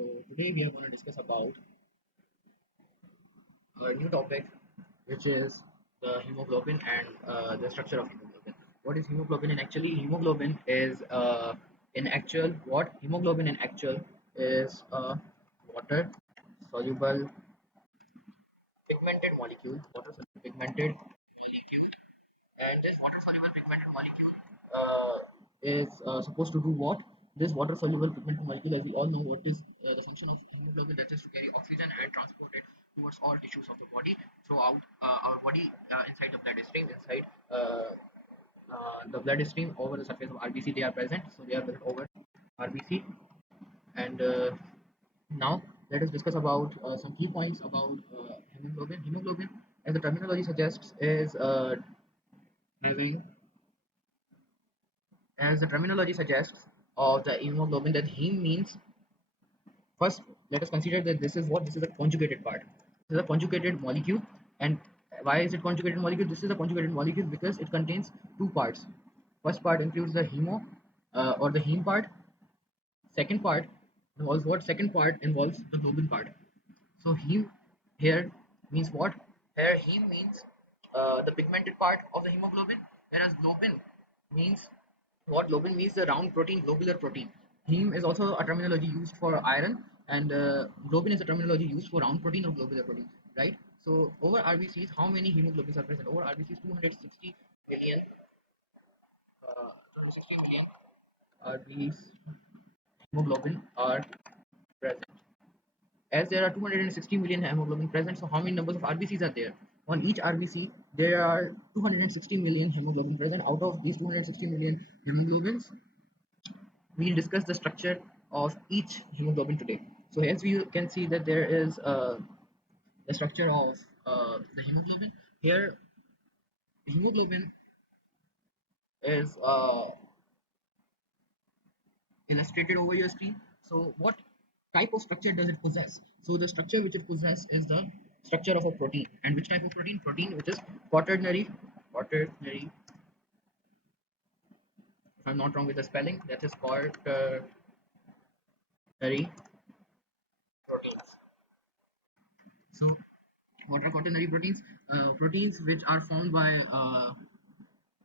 Today we are going to discuss about a new topic, which is the hemoglobin and the structure of hemoglobin. What is hemoglobin? And actually, hemoglobin is in actual what hemoglobin in actual is a water soluble pigmented molecule. Water soluble pigmented and this water soluble pigmented molecule is supposed to do what? This water soluble pigmented molecule, as we all know, what is the function of hemoglobin, that is to carry oxygen and transport it towards all tissues of the body throughout our body, inside the bloodstream, inside the bloodstream, over the surface of RBC. They are present, so they are present over RBC. And now let us discuss about some key points about hemoglobin. Hemoglobin, as the terminology suggests, is having as the terminology suggests of the hemoglobin, that heme means, first let us consider that this is a conjugated part. This is a conjugated molecule. And why is it conjugated molecule? This is a conjugated molecule because it contains two parts. First part includes the hemo, or the heme part. Second part involves what? Second part involves the globin part. So heme here means what? Here heme means the pigmented part of the hemoglobin, whereas globin means what? Globin means the round protein, globular protein. Heme is also a terminology used for iron, and globin is a terminology used for round protein or globular protein, right? So over RBCs, how many hemoglobins are present? Over RBCs, 260 million, 260 million RBCs hemoglobin are present. As there are 260 million hemoglobin present, so how many numbers of RBCs are there? On each RBC, there are 260 million hemoglobin present. Out of these 260 million hemoglobins, we'll discuss the structure of each hemoglobin today. So as we can see that there is the structure of the hemoglobin. Here, hemoglobin is illustrated over your screen. So what type of structure does it possess? So the structure which it possesses is the structure of a protein. And which type of protein? Protein which is quaternary, if I'm not wrong with the spelling, that is quaternary proteins. So what are quaternary proteins? Proteins which are formed by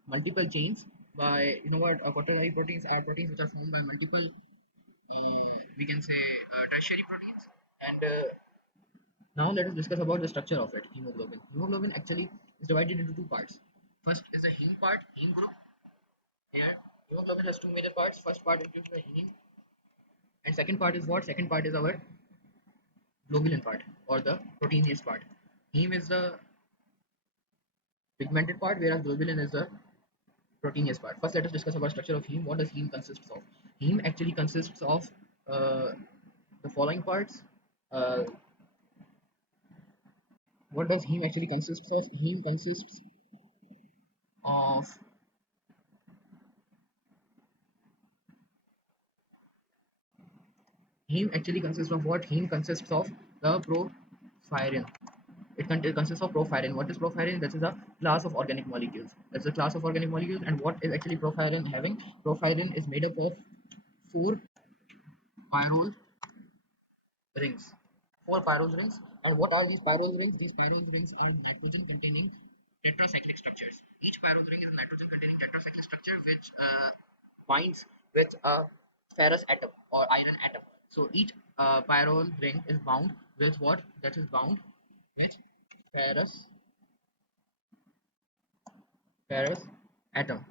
multiple chains. By, you know what, quaternary proteins are proteins which are formed by multiple, we can say, tertiary proteins. And now let us discuss about the structure of it. Hemoglobin. Hemoglobin actually is divided into two parts. First is the heme part, heme group. Here, hemoglobin has two major parts. First part includes the heme, and second part is what? Second part is our globulin part, or the proteinous part. Heme is the pigmented part, whereas globulin is the proteinous part. First, let us discuss about structure of heme. What does heme consists of? Heme actually consists of uh, the following parts. Uh, what does heme actually consists of? Heme consists of Heme actually consists of what? Heme consists of the porphyrin. It consists of porphyrin. What is porphyrin? This is a class of organic molecules. That's a class of organic molecules. And what is actually porphyrin having? Porphyrin is made up of four pyrrole rings. Four pyrrole rings. And what are these pyrrole rings? These pyrrole rings are nitrogen containing tetracyclic structures. Each pyrrole ring is a nitrogen containing tetracyclic structure which binds with a ferrous atom or iron atom. So each pyrrole ring is bound with what? That is bound with ferrous ferrous atom.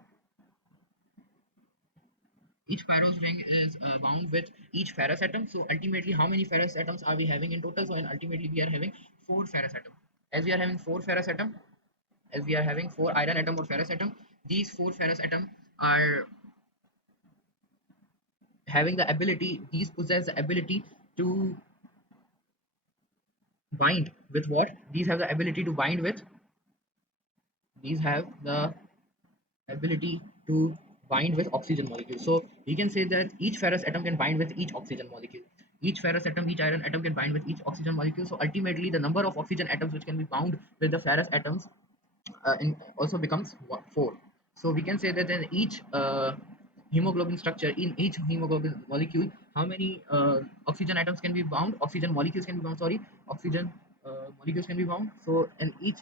Each pyrrole ring is bound with each ferrous atom. So ultimately, how many ferrous atoms are we having in total? So and ultimately, we are having four ferrous atom. As we are having four ferrous atom, as we are having four iron atom or ferrous atom, these four ferrous atom are having the ability. These possess the ability to bind with what? These have the ability to bind with. These have the ability to bind with oxygen molecules. So we can say that each ferrous atom can bind with each oxygen molecule. Each ferrous atom, each iron atom can bind with each oxygen molecule. So ultimately, the number of oxygen atoms which can be bound with the ferrous atoms also becomes four. So we can say that in each hemoglobin structure, in each hemoglobin molecule, how many oxygen atoms can be bound, oxygen molecules can be bound, sorry, oxygen molecules can be bound. So in each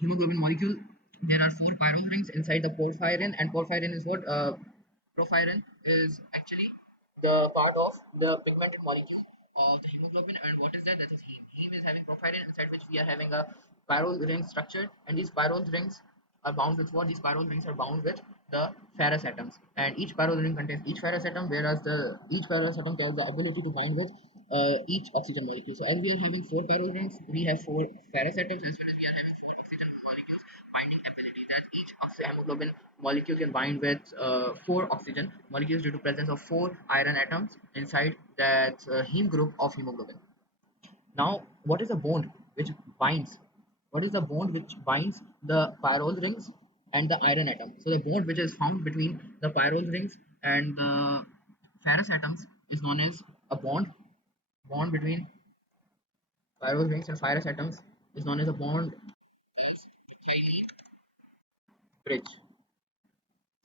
hemoglobin molecule, there are four pyrrole rings inside the porphyrin, and porphyrin is what? Porphyrin is actually the part of the pigmented molecule of the hemoglobin, and what is that? That is heme. Heme is having porphyrin, inside which we are having a pyrrole ring structure, and these pyrrole rings are bound with what? These pyrrole rings are bound with the ferrous atoms, and each pyrrole ring contains each ferrous atom, whereas the each ferrous atom has the ability to bind with each oxygen molecule. So as we are having four pyrrole rings, we have four ferrous atoms, as well as we are having four oxygen molecules binding ability, that each hemoglobin molecule can bind with four oxygen molecules due to presence of four iron atoms inside that heme group of hemoglobin. Now, what is a bond which binds? What is the bond which binds the pyrrole rings and the iron atom? So the bond which is found between the pyrrole rings and the ferrous atoms is known as a bond. Bond between pyrrole rings and ferrous atoms is known as a bond as methylene bridge.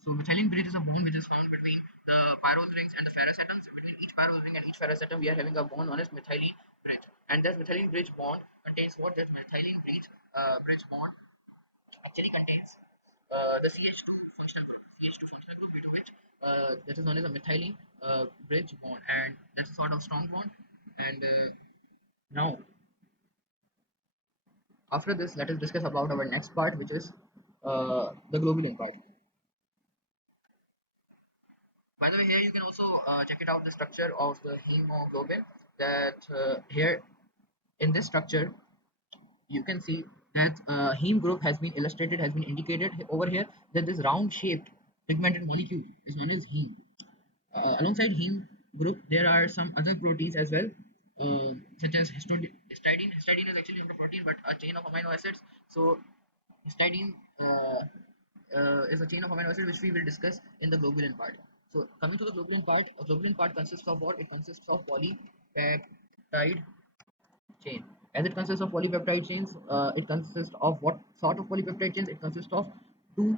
So methylene bridge is a bond which is found between the pyrrole rings and the ferrous atoms. Between each pyrrole ring and each ferrous atom, we are having a bond known as methylene bridge. And that methylene bridge bond contains what? That methylene bridge bond actually contains the CH2 functional group. CH2 functional group, due to which that is known as a methylene bridge bond, and that's a sort of strong bond. And now, after this, let us discuss about our next part, which is the globulin part. By the way, here you can also check it out, the structure of the hemoglobin. That here in this structure, you can see that heme group has been illustrated, has been indicated over here, that this round shaped pigmented molecule is known as heme. Alongside heme group, there are some other proteins as well, such as histidine. Histidine is actually not a protein but a chain of amino acids. So histidine is a chain of amino acids which we will discuss in the globulin part. So coming to the globulin part, a globulin part consists of what? It consists of polypeptide chain. As it consists of polypeptide chains, it consists of what sort of polypeptide chains? It consists of two.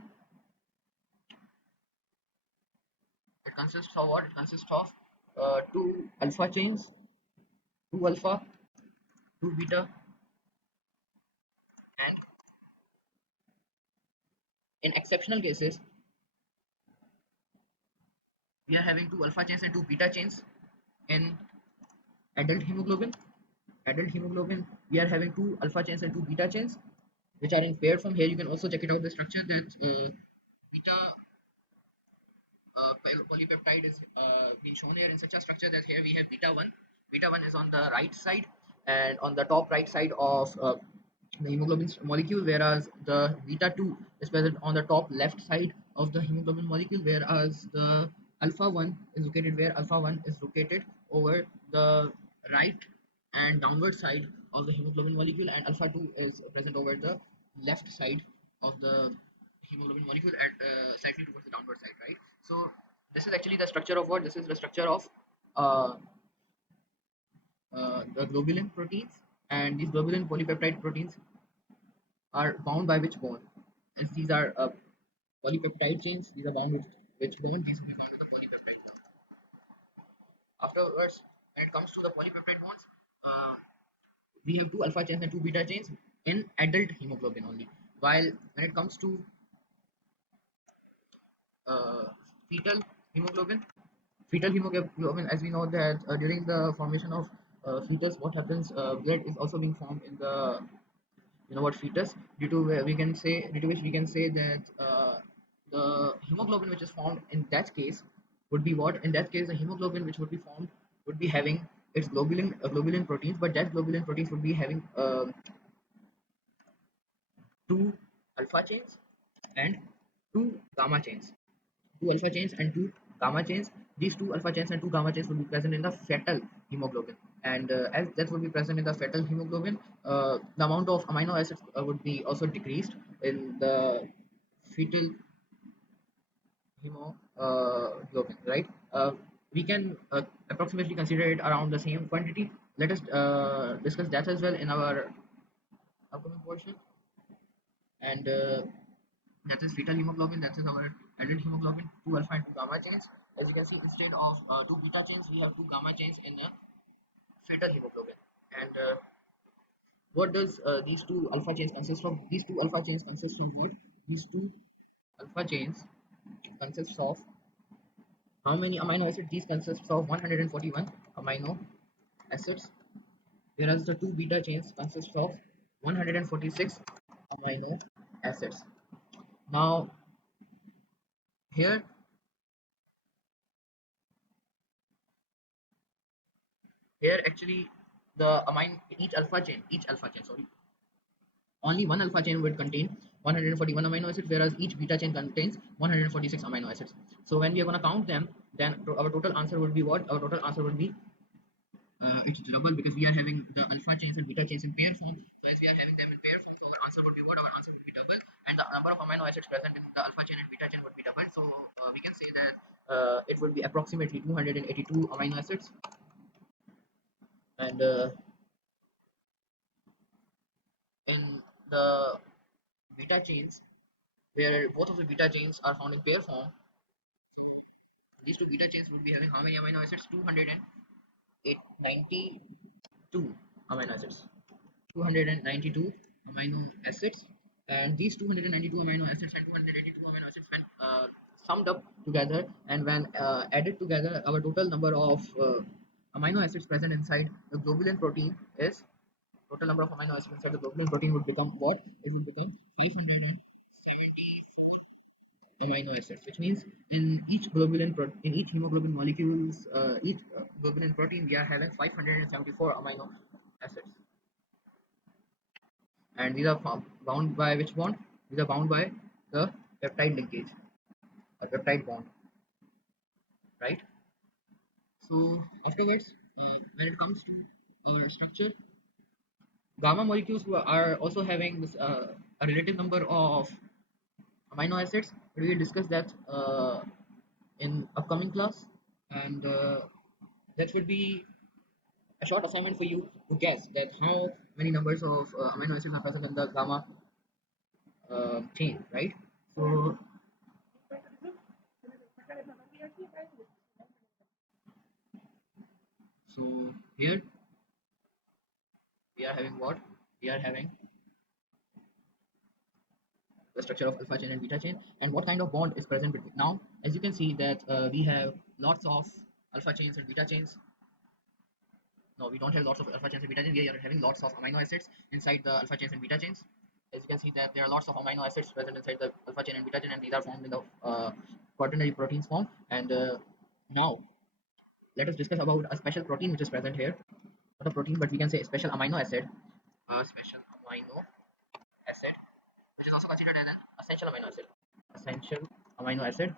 It consists of what? It consists of two alpha chains, two alpha, two beta, and in exceptional cases, we are having two alpha chains and two beta chains in adult hemoglobin. Adult hemoglobin, we are having two alpha chains and two beta chains, which are in paired form. Here you can also check it out, the structure, that beta polypeptide is being shown here in such a structure, that here we have beta 1. Beta 1 is on the right side and on the top right side of the hemoglobin molecule, whereas the beta 2 is present on the top left side of the hemoglobin molecule, whereas the alpha 1 is located where? Alpha 1 is located over the right and downward side of the hemoglobin molecule, and alpha 2 is present over the left side of the hemoglobin molecule at slightly towards the downward side, right? So this is actually the structure of what? This is the structure of uh, the globulin proteins, and these globulin polypeptide proteins are bound by which bond? As these are polypeptide chains, these are bound with which bond? These will be bound with the polypeptide bond. Afterwards, when it comes to the polypeptide bonds, uh, we have two alpha chains and two beta chains in adult hemoglobin only. While when it comes to uh, fetal hemoglobin, as we know that during the formation of fetus, what happens? Blood is also being formed in the, what, fetus, due to where we can say, due to which we can say that the hemoglobin which is formed in that case would be what? In that case, the hemoglobin which would be formed would be having its globulin proteins, but that globulin proteins would be having two alpha chains and two gamma chains. Two alpha chains and two gamma chains. These two alpha chains and two gamma chains will be present in the fetal hemoglobin, and as that would be present in the fetal hemoglobin, the amount of amino acids would be also decreased in the fetal hemoglobin, right? We can approximately consider it around the same quantity. Let us discuss that as well in our upcoming portion. And that is fetal hemoglobin, that is our adult hemoglobin, two alpha and two gamma chains. As you can see, instead of two beta chains, we have two gamma chains in a fetal hemoglobin. And what does these two alpha chains consist of? These two alpha chains consist of what? These two alpha chains consists of how many amino acids? These consists of 141 amino acids, whereas the two beta chains consist of 146 amino acids. Now here, actually the amine each alpha chain, sorry, only one alpha chain would contain 141 amino acids, whereas each beta chain contains 146 amino acids. So when we are going to count them, then our total answer would be what? Our total answer would be it's double, because we are having the alpha chains and beta chains in pair form. So as we are having them in pair form, so our answer would be what? Our answer would be double, and the number of amino acids present in the alpha chain and beta chain would be double. So we can say that it would be approximately 282 amino acids, and in the beta chains, where both of the beta chains are found in pair form, these two beta chains would be having how many amino acids? 292 amino acids. 292 amino acids, and these 292 amino acids and 282 amino acids, when summed up together and when added together, our total number of amino acids present inside the globulin protein is total number of amino acids inside the globulin protein would become what? It will become 570 amino acids, which means in in each hemoglobin molecules, each globulin protein, we are having 574 amino acids, and these are bound by which bond? These are bound by the peptide linkage, a peptide bond, right? So afterwards, when it comes to our structure, gamma molecules are also having this a relative number of amino acids. We will discuss that in upcoming class, and that would be a short assignment for you to guess that how many numbers of amino acids are present in the gamma chain, right? So, here we are having what? We are having the structure of alpha chain and beta chain, and what kind of bond is present between. Now, as you can see that we have lots of alpha chains and beta chains. No, we don't have lots of alpha chains and beta chains. We are having lots of amino acids inside the alpha chains and beta chains. As you can see that there are lots of amino acids present inside the alpha chain and beta chain, and these are formed in the quaternary proteins form. And now let us discuss about a special protein which is present here. Not a protein, but we can say a special amino acid. A special amino acid, which is also considered as an essential amino acid. Essential amino acid.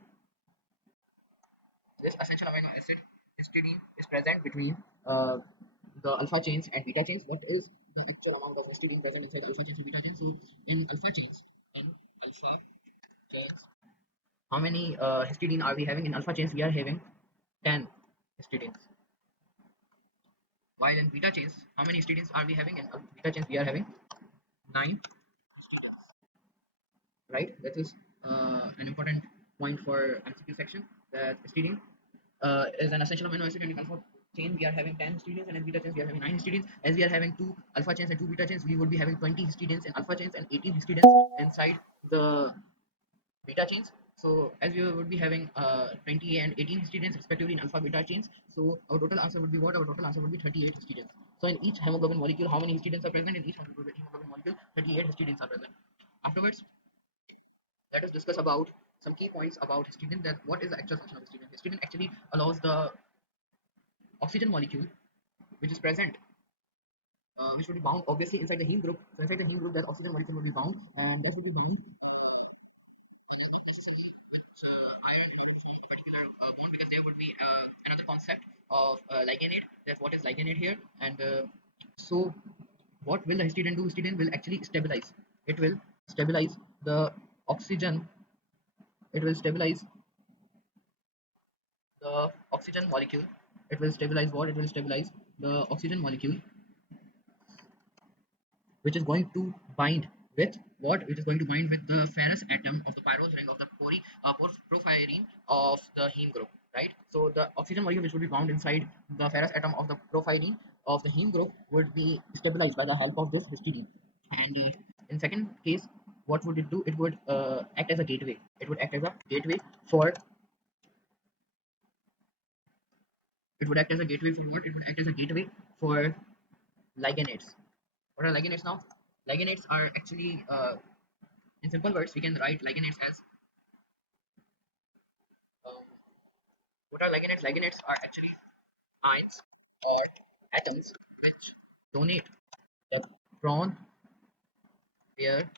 This essential amino acid histidine is present between the alpha chains and beta chains. What is the actual amount of histidine present inside alpha chains and beta chains? So in alpha chains, how many histidine are we having? In alpha chains, we are having 10 histidines. While in beta chains, how many histidines are we having? In beta chains, we are having 9, right? That is an important point for MCQ section. That histidine is an essential amino acid, and in alpha chain we are having 10 histidines, and in beta chains we are having 9 histidines. As we are having two alpha chains and two beta chains, we would be having 20 histidines in alpha chains and 18 histidines inside the beta chains. So as we would be having 20 and 18 histidines respectively in alpha beta chains, so our total answer would be what? Our total answer would be 38 histidines. So in each hemoglobin molecule, how many histidines are present? In each hemoglobin molecule, 38 histidines are present. Afterwards, let us discuss about some key points about histidine. That what is the actual function of histidine? Histidine actually allows the oxygen molecule which is present, which will be bound obviously inside the heme group. So inside the heme group, that oxygen molecule will be bound, and that will be bound not necessarily with iron in order to form a particular bond, because there would be another concept of liganate. That what is liganate here, and so what will the histidine do? Histidine will actually stabilize. It will stabilize the oxygen. It will stabilize the oxygen molecule. It will stabilize what? It will stabilize the oxygen molecule, which is going to bind. with what? It is going to bind with the ferrous atom of the pyrrole ring of the porphyrin of the heme group, right? So the oxygen molecule which would be bound inside the ferrous atom of the porphyrin of the heme group would be stabilized by the help of this histidine. And in second case, what would it do? It would act as a gateway. It would act as a gateway for. It would act as a gateway for what? It would act as a gateway for ligandates. What are ligandates now? Ligandates are actually, in simple words, we can write ligandates as um, what are ligandates? Ligandates are actually ions or atoms which donate the prone pair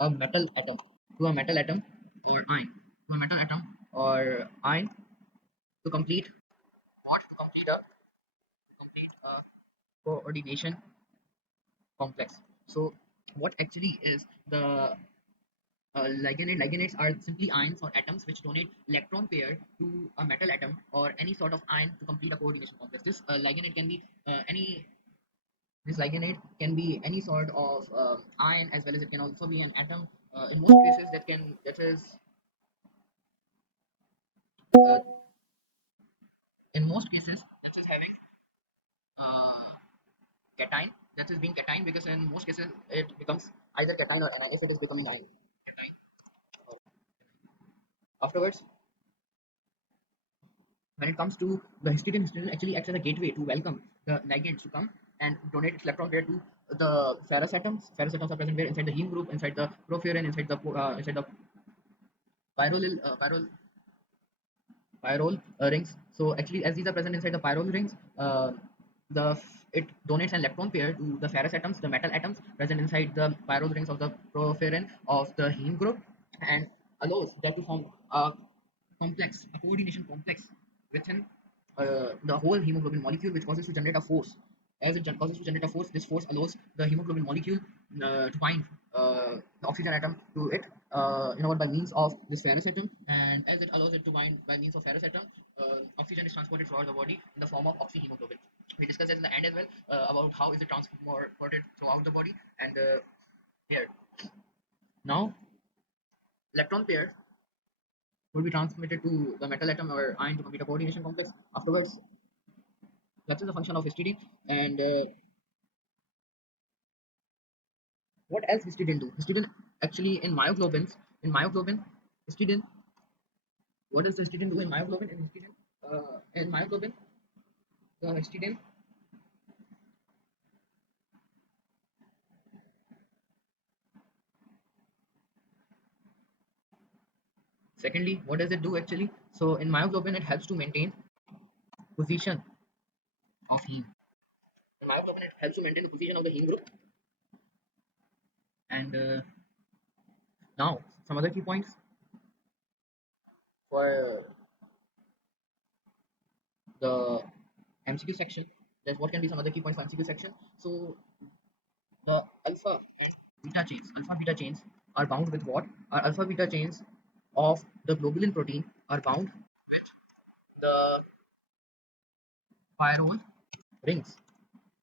a metal atom to a metal atom or ion to a metal atom or ion to complete what? To complete a coordination complex. So what actually is the ligandates are simply ions or atoms which donate electron pair to a metal atom or any sort of ion to complete a coordination complex. This ligandate can be any. This liganate can be any sort of ion as well as it can also be an atom. In most cases, that is uh, in most cases that is having cation. That is being cation because in most cases it becomes either cation or anion if it is becoming ion. Cation. Afterwards, when it comes to the histidine actually acts as a gateway to welcome the ligands to come and donate its electron pair to the ferrous atoms. Ferrous atoms are present where inside the heme group, inside the porphyrin, inside the pyrrole rings. So actually, as these are present inside the pyrrole rings, it donates an electron pair to the ferrous atoms, the metal atoms present inside the pyrrole rings of the porphyrin of the heme group, and allows that to form a coordination complex within the whole hemoglobin molecule, which causes to generate a force. As it causes to generate a force, this force allows the hemoglobin molecule to bind the oxygen atom to it, by means of this ferrous atom. And as it allows it to bind by means of ferrous atom, oxygen is transported throughout the body in the form of oxyhemoglobin. We discussed that in the end as well, about how is it transported throughout the body. And here now, electron pair will be transmitted to the metal atom or ion to complete a coordination complex. Afterwards, that is the function of histidine. And what else histidine do? Histidine actually in myoglobin, histidine. What does histidine do in myoglobin? In myoglobin, the histidine. Secondly, what does it do actually? So in myoglobin, it helps to maintain position of heme. In myoglobin, it helps to maintain the position of the heme group. And now some other key points for the MCQ section. That's what can be some other key points for MCQ section. So the alpha beta chains are bound with what? Are alpha beta chains of the globulin protein are bound with the pyrrole rings.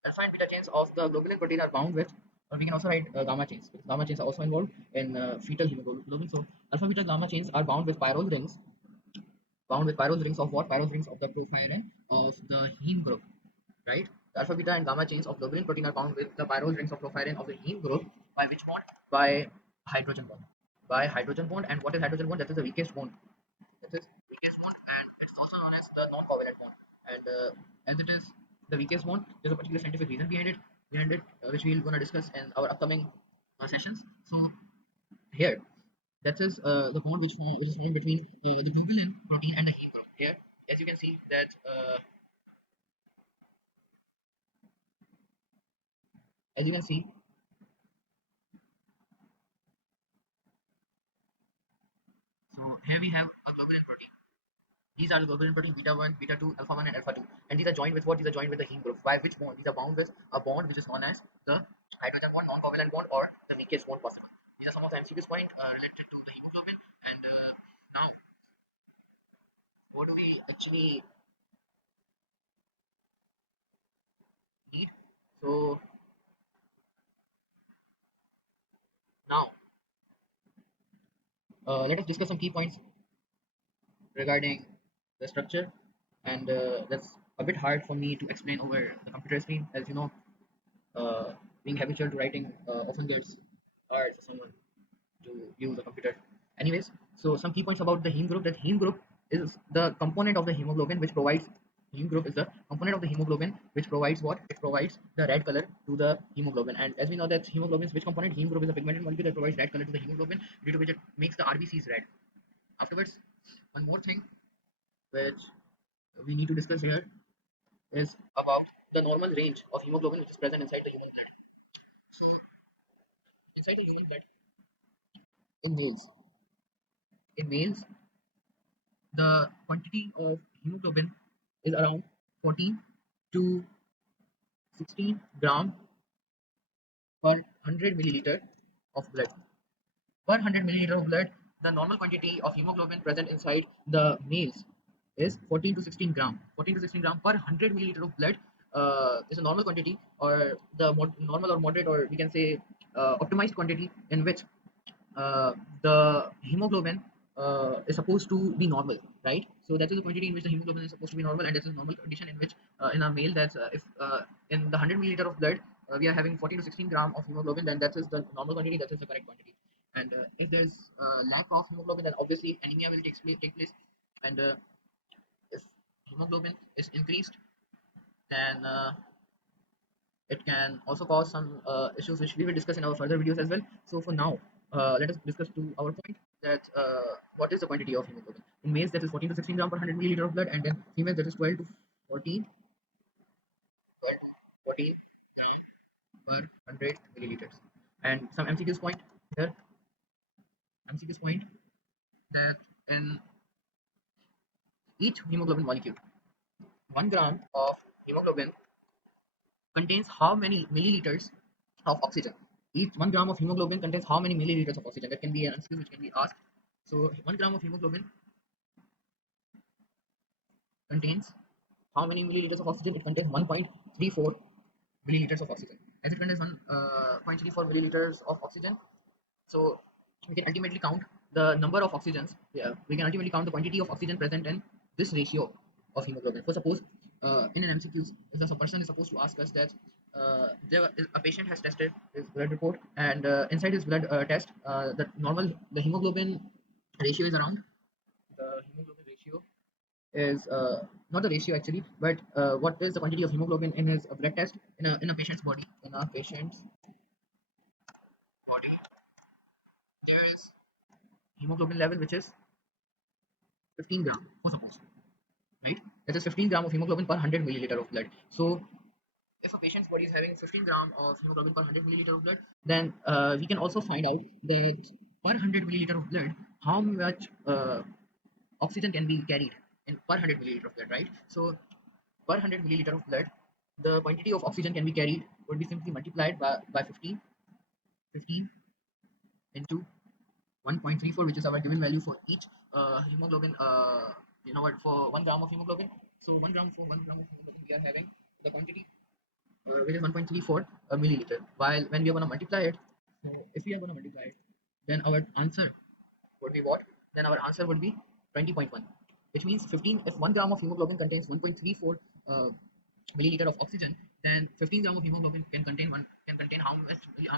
Alpha and beta chains of the globulin protein are bound with, or we can also write gamma chains. Because gamma chains are also involved in fetal hemoglobin. So alpha beta gamma chains are bound with pyrrole rings of what? Pyrrole rings of the porphyrin of the heme group, right? The alpha, beta, and gamma chains of globulin protein are bound with the pyrrole rings of porphyrin of the heme group by which bond? By hydrogen bond. By hydrogen bond. And what is hydrogen bond? That is the weakest bond. That is weakest bond, and it's also known as the non-covalent bond. And as it is the weakest bond, there's a particular scientific reason behind it, which we're gonna discuss in our upcoming sessions. So here, that is which is formed between the globulin protein and the heme group. Here, as you can see that as you can see, so here we have a globulin protein. These are the globulin protein beta 1, beta 2, alpha 1, and alpha 2. And these are joined with what? These are joined with the heme group. By which bond? These are bound with a bond which is known as the hydrogen bond, non-covalent bond, or the weakest bond possible. These are some of the MCQs point related to the hemoglobin. And now, what do we actually need? So, Now, let us discuss some key points regarding the structure, and that's a bit hard for me to explain over the computer screen. As you know, uh, being habitual to writing often gets hard for someone to use a computer. Anyways, so some key points about the heme group. That heme group is the component of the hemoglobin which provides heme group is the component of the hemoglobin which provides what? It provides the red color to the hemoglobin. And as we know that hemoglobin is which component? Heme group is a pigmented molecule that provides red color to the hemoglobin, due to which it makes the RBCs red. Afterwards, one more thing which we need to discuss here is about the normal range of hemoglobin which is present inside the human blood. So inside the human blood, in males, in males, the quantity of hemoglobin is around 14 to 16 gram per 100 milliliter of blood. Per 100 milliliter of blood, the normal quantity of hemoglobin present inside the males is 14 to 16 gram. 14 to 16 gram per 100 milliliter of blood is a normal quantity, or the normal or moderate, or we can say optimized quantity in which uh, the hemoglobin is supposed to be normal, right? So that is the quantity in which the hemoglobin is supposed to be normal, and that's a normal condition in which in a male, that's if in the 100 milliliter of blood we are having 14 to 16 gram of hemoglobin, then that is the normal quantity, that is the correct quantity. And if there's lack of hemoglobin, then obviously anemia will take place. And if hemoglobin is increased, then it can also cause some issues which we will discuss in our further videos as well. So for now, let us discuss to our point that what is the quantity of hemoglobin. In males, that is 14 to 16 gram per 100 milliliter of blood, and then females, that is 12 to 14, 12 to 14 per 100 milliliters. And some MCQs point here, MCQs point that in each hemoglobin molecule, 1 gram of hemoglobin contains how many milliliters of oxygen? Each 1 gram of hemoglobin contains how many milliliters of oxygen? That can be an answer which can be asked. So 1 gram of hemoglobin contains how many milliliters of oxygen? It contains 1.34 milliliters of oxygen. As it contains 1.34 milliliters of oxygen, so we can ultimately count the number of oxygens. Yeah, we can ultimately count the quantity of oxygen present in this ratio of hemoglobin. For suppose in an MCQs, if the person is supposed to ask us that a patient has tested his blood report, and inside his blood test, the hemoglobin ratio is around, the hemoglobin ratio is not the ratio actually, but what is the quantity of hemoglobin in his blood test in a patient's body. In a patient's body, there is hemoglobin level which is 15 gram, for suppose, right? That is 15 gram of hemoglobin per 100 milliliter of blood. So if a patient's body is having 15 gram of hemoglobin per 100 milliliter of blood, then we can also find out that per 100 milliliter of blood, how much oxygen can be carried in per 100 milliliter of blood, right? So per 100 milliliter of blood, the quantity of oxygen can be carried would be simply multiplied by 15, 15 into 1.34, which is our given value for each hemoglobin, for 1 gram of hemoglobin. So 1 gram, for 1 gram of hemoglobin, we are having the quantity which is 1.34 milliliter. While when we are going to multiply it, so if we are going to multiply it, then our answer would be what? Then our answer would be 20.1, which means 15. If 1 gram of hemoglobin contains 1.34 uh, milliliter of oxygen, then 15 gram of hemoglobin can contain how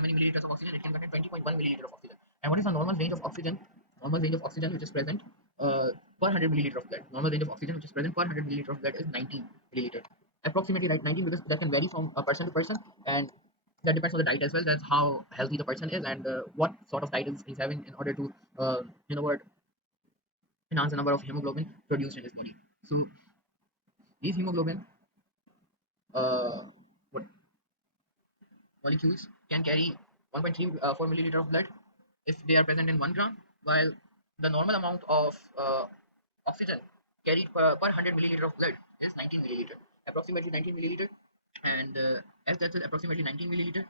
many milliliters of oxygen? It can contain 20.1 milliliter of oxygen. And what is the normal range of oxygen? Normal range of oxygen which is present per 100 milliliter of blood. Normal range of oxygen which is present per 100 milliliter of blood is 19 milliliter, approximately, right? 19, because that can vary from person to person, and that depends on the diet as well. That's how healthy the person is, and what sort of diet is he's having in order to what, enhance the number of hemoglobin produced in his body. So these hemoglobin uh, what molecules can carry 1.34 milliliter of blood if they are present in 1 gram, while the normal amount of oxygen carried per 100 milliliter of blood is 19 milliliter, approximately 19 milliliter. And as that is approximately 19 milliliter,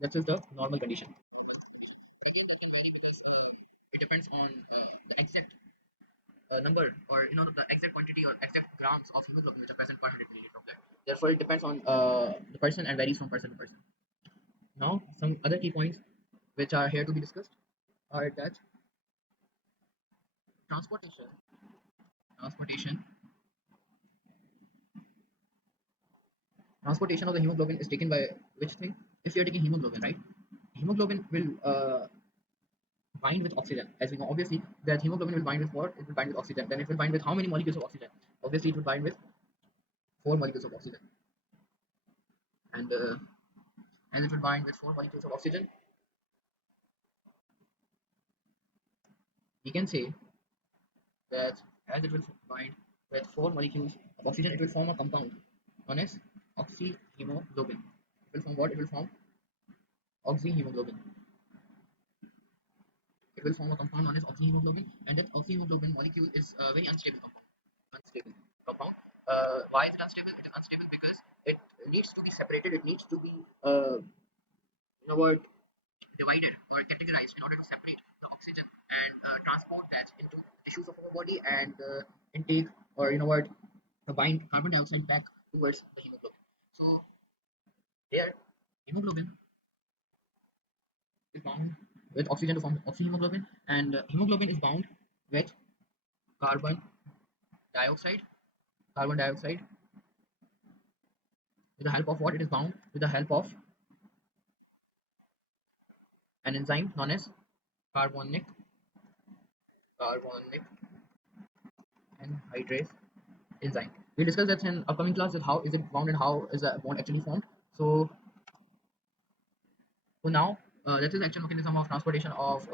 that is the normal condition. It depends on the exact number, or the exact quantity or exact grams of hemoglobin which are present per 100 milliliter of blood. Therefore, it depends on the person and varies from person to person. Now, some other key points which are here to be discussed are that transportation, transportation, transportation of the hemoglobin is taken by which thing? If you are taking hemoglobin, right? Hemoglobin will bind with oxygen. As we know, obviously, that hemoglobin will bind with what? It will bind with oxygen. Then it will bind with how many molecules of oxygen? Obviously, it will bind with four molecules of oxygen. And as it will bind with four molecules of oxygen, we can say that as it will bind with four molecules of oxygen, it will form a compound known as oxyhemoglobin. It will form what? It will form oxyhemoglobin. It will form a compound known as oxyhemoglobin, and that oxyhemoglobin molecule is a very unstable compound. Unstable compound. Why is it unstable? It is unstable because it needs to be separated. It needs to be, you know what, divided or categorized in order to separate the oxygen and transport that into tissues of our body and intake or you know what, bind carbon dioxide back towards the hemoglobin. So there, hemoglobin is bound with oxygen to form oxyhemoglobin, and hemoglobin is bound with carbon dioxide. Carbon dioxide with the help of what? It is bound with the help of an enzyme known as carbonic carbonic anhydrase enzyme. We'll discuss that in upcoming classes. How is it bound and how is a bond actually formed? So now that is the actual mechanism of transportation of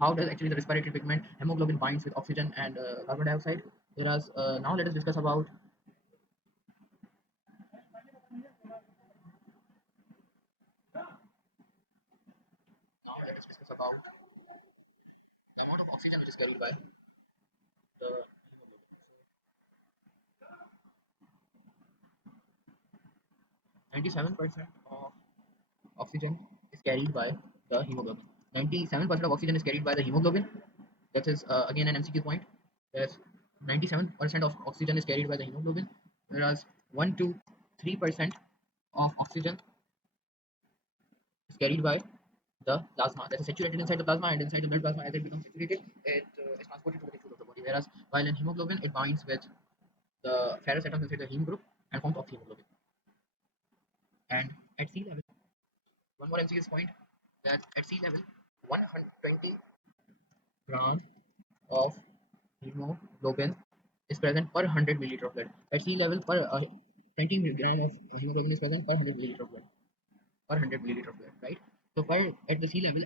how does actually the respiratory pigment hemoglobin binds with oxygen and carbon dioxide. Whereas now let us discuss about now let us discuss about the amount of oxygen which is carried by the hemoglobin. 97% of oxygen is carried by the hemoglobin. 97% of oxygen is carried by the hemoglobin. That is again an MCQ point. There's 97% of oxygen is carried by the hemoglobin, whereas 1 to 3% of oxygen is carried by the plasma. That is saturated inside the plasma, and inside the blood plasma, as it becomes saturated, it is transported to the tissues of the body. Whereas while in hemoglobin, it binds with the ferrous atoms inside the heme group and forms oxyhemoglobin. And at sea level, one more MCQ point, that at sea level, 120 grams of hemoglobin is present per 100 milliliter of blood. At sea level, per 20 gram of hemoglobin is present per 100 milliliter of blood. Per 100 milliliter of blood, right? So per at the sea level,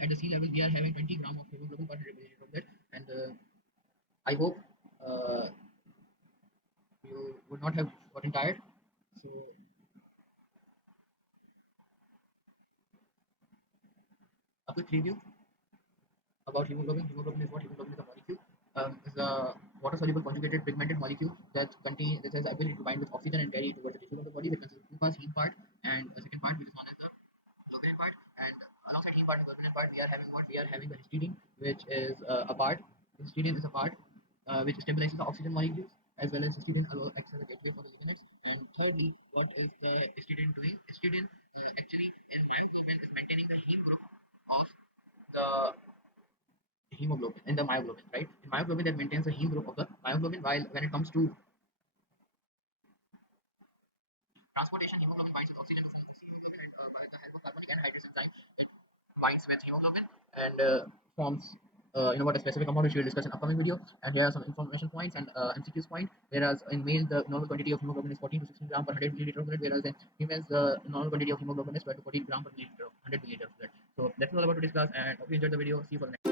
we are having 20 gram of hemoglobin per 100 milliliter of blood, and I hope uh, you would not have gotten tired. So a quick review about hemoglobin. Hemoglobin is what? Hemoglobin is a molecule. Is a water-soluble conjugated pigmented molecule that has the ability to bind with oxygen and carry it towards the tissue of the body. Which consists of two parts, heme part and a second part, which is known as the globulin part. And alongside heme part and globulin part, we are having what? We are having the histidine, which is a part. Histidine is a part which stabilizes the oxygen molecules, as well as histidine acts as a gateway for the ligands. And thirdly, what is the histidine doing? Histidine actually in myoglobin is maintaining the heme group of the hemoglobin in the myoglobin, right? In myoglobin, that maintains the heme group of the myoglobin, while when it comes to transportation, hemoglobin binds with oxygen to form the hemoglobin, and by the help of carbonic anhydrase enzyme, it binds with hemoglobin and forms you know what, a specific compound which we will discuss in upcoming video. And here are some information points and MCQs point. Whereas in male, the normal quantity of hemoglobin is 14 to 16 gram per 100 milliliter of blood, whereas in females, the normal quantity of hemoglobin is 12 to 14 gram per milliliter of 100 milliliter of blood. So that's all about today's class, and hope you enjoyed the video. See you for the next.